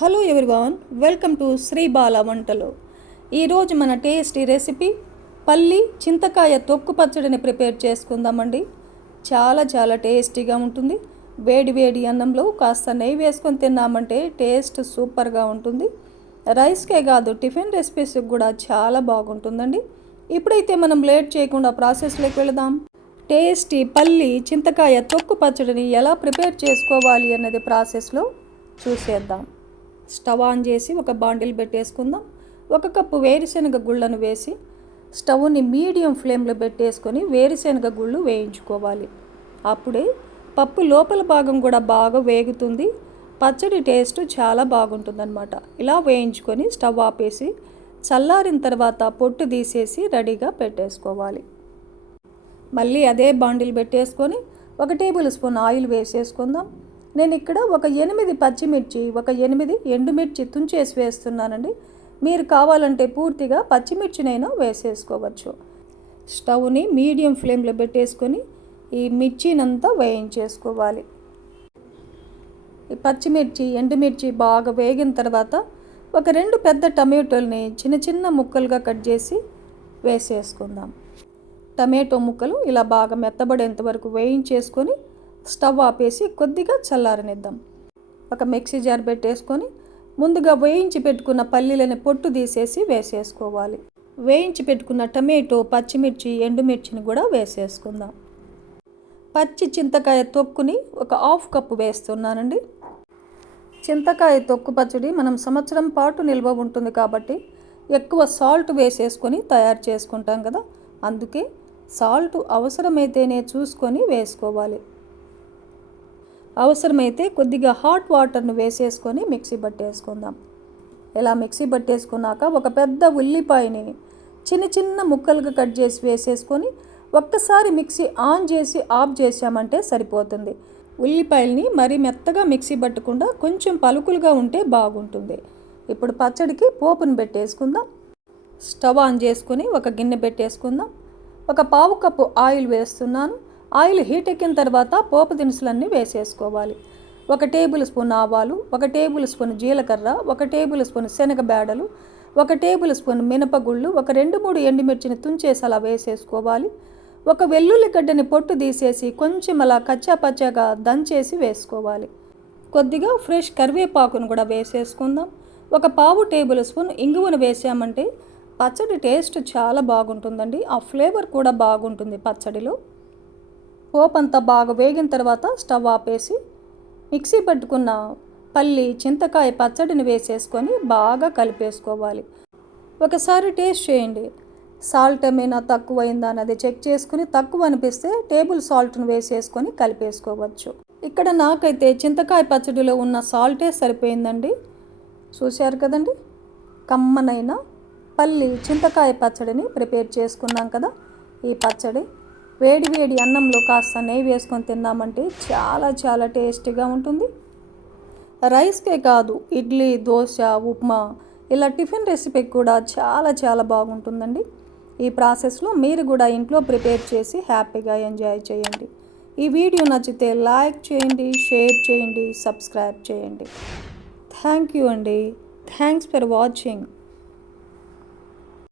Hello everyone welcome to Sri Bala వంటలు. ఈరోజు మన టేస్టీ రెసిపీ పల్లి చింతకాయ తొక్కు పచ్చడిని ప్రిపేర్ చేసుకుందామండి. చాలా చాలా టేస్టీగా ఉంటుంది. వేడి వేడి అన్నంలో కాస్త నెయ్యి వేసుకొని తిన్నామంటే టేస్ట్ సూపర్గా ఉంటుంది. రైస్కే కాదు టిఫిన్ రెసిపీస్కి కూడా చాలా బాగుంటుందండి. ఇప్పుడైతే మనం లేట్ చేయకుండా ప్రాసెస్లోకి వెళదాం. టేస్టీ పల్లి చింతకాయ తొక్కు పచ్చడిని ఎలా ప్రిపేర్ చేసుకోవాలి అన్నది ప్రాసెస్లో చూసేద్దాం. స్టవ్ ఆన్ చేసి ఒక బాండిల్ పెట్టేసుకుందాం. ఒక కప్పు వేరుశనగ గుళ్ళను వేసి స్టవ్ని మీడియం ఫ్లేమ్లో పెట్టేసుకొని వేరుశనగ గుళ్ళు వేయించుకోవాలి. అప్పుడే పప్పు లోపల భాగం కూడా బాగా వేగుతుంది. పచ్చడి టేస్ట్ చాలా బాగుంటుందన్నమాట. ఇలా వేయించుకొని స్టవ్ ఆపేసి చల్లారిన తర్వాత పొట్టు తీసేసి రెడీగా పెట్టేసుకోవాలి. మళ్ళీ అదే బాండిల్ పెట్టేసుకొని ఒక టేబుల్ స్పూన్ ఆయిల్ వేసేసుకుందాం. నేను ఇక్కడ ఒక ఎనిమిది పచ్చిమిర్చి ఒక ఎనిమిది ఎండుమిర్చి తుంచేసి వేస్తున్నానండి. మీరు కావాలంటే పూర్తిగా పచ్చిమిర్చినైనా వేసేసుకోవచ్చు. స్టవ్ని మీడియం ఫ్లేమ్లో పెట్టేసుకొని ఈ మిర్చినంతా వేయించేసుకోవాలి. ఈ పచ్చిమిర్చి ఎండుమిర్చి బాగా వేగిన తర్వాత ఒక రెండు పెద్ద టమాటోల్ని చిన్న చిన్న ముక్కలుగా కట్ చేసి వేసేసుకుందాం. టమాటో ముక్కలు ఇలా బాగా మెత్తబడేంత వరకు వేయించేసుకొని స్టవ్ ఆపేసి కొద్దిగా చల్లారనిద్దాం. ఒక మిక్సీ జార్ పెట్టేసుకొని ముందుగా వేయించి పెట్టుకున్న పల్లీలని పొట్టు తీసేసి వేసేసుకోవాలి. వేయించి పెట్టుకున్న టమాటో పచ్చిమిర్చి ఎండుమిర్చిని కూడా వేసేసుకుందాం. పచ్చి చింతకాయ తొక్కుని ఒక హాఫ్ కప్పు వేస్తున్నానండి. చింతకాయ తొక్కు పచ్చడి మనం సంవత్సరం పాటు నిల్వ ఉంటుంది కాబట్టి ఎక్కువ సాల్ట్ వేసేసుకొని తయారు చేసుకుంటాం కదా. అందుకే సాల్ట్ అవసరమైతేనే చూసుకొని వేసుకోవాలి. అవసరమైతే కొద్దిగా హాట్ వాటర్ను వేసేసుకొని మిక్సీ పట్టేసుకుందాం ఇలా మిక్సీ పట్టేసుకున్నాక ఒక పెద్ద ఉల్లిపాయని చిన్న చిన్న ముక్కలుగా కట్ చేసి వేసేసుకొని ఒక్కసారి మిక్సీ ఆన్ చేసి ఆఫ్ చేసామంటే సరిపోతుంది. ఉల్లిపాయల్ని మరీ మెత్తగా మిక్సీ పట్టకుండా కొంచెం పలుకులుగా ఉంటే బాగుంటుంది. ఇప్పుడు పచ్చడికి పోపును పెట్టేసుకుందాం. స్టవ్ ఆన్ చేసుకుని ఒక గిన్నె పెట్టేసుకుందాం. ఒక పావు కప్పు ఆయిల్ వేస్తున్నాను. ఆయిల్ హీట్ ఎక్కిన తర్వాత పోపు దినుసులన్నీ వేసేసుకోవాలి. ఒక టేబుల్ స్పూన్ ఆవాలు ఒక టేబుల్ స్పూన్ జీలకర్ర ఒక టేబుల్ స్పూన్ శనగ బేడలు ఒక టేబుల్ స్పూన్ మినపగుళ్ళు ఒక రెండు మూడు ఎండుమిర్చిని తుంచేసి అలా వేసేసుకోవాలి. ఒక వెల్లుల్లి గడ్డని పొట్టు తీసేసి కొంచెం అలా కచ్చా పచ్చాగా దంచేసి వేసుకోవాలి. కొద్దిగా ఫ్రెష్ కరివేపాకును కూడా వేసేసుకుందాం. ఒక పావు టేబుల్ స్పూన్ ఇంగువను వేసామంటే పచ్చడి టేస్ట్ చాలా బాగుంటుందండి. ఆ ఫ్లేవర్ కూడా బాగుంటుంది పచ్చడిలో. పోపు అంతా బాగా వేగిన తర్వాత స్టవ్ ఆపేసి మిక్సీ పట్టుకున్న పల్లి చింతకాయ పచ్చడిని వేసేసుకొని బాగా కలిపేసుకోవాలి. ఒకసారి టేస్ట్ చేయండి. సాల్ట్ ఏమైనా తక్కువైందా అన్నది చెక్ చేసుకుని తక్కువ అనిపిస్తే టేబుల్ సాల్ట్ను వేసేసుకొని కలిపేసుకోవచ్చు. ఇక్కడ నాకైతే చింతకాయ పచ్చడిలో ఉన్న సాల్టే సరిపోయిందండి. చూశారు కదండి? కమ్మనైన పల్లి చింతకాయ పచ్చడిని ప్రిపేర్ చేసుకున్నాం కదా. ఈ పచ్చడి వేడి వేడి అన్నంలో కాస్త నెయ్యి వేసుకొని తిన్నామంటే చాలా చాలా టేస్టీగా ఉంటుంది. రైస్కే కాదు ఇడ్లీ దోశ ఉప్మా ఇలా టిఫిన్ రెసిపీ కూడా చాలా చాలా బాగుంటుందండి. ఈ ప్రాసెస్లో మీరు కూడా ఇంట్లో ప్రిపేర్ చేసి హ్యాపీగా ఎంజాయ్ చేయండి. ఈ వీడియో నచ్చితే లైక్ చేయండి షేర్ చేయండి సబ్స్క్రైబ్ చేయండి. థ్యాంక్ యూ అండి. Thanks for watching.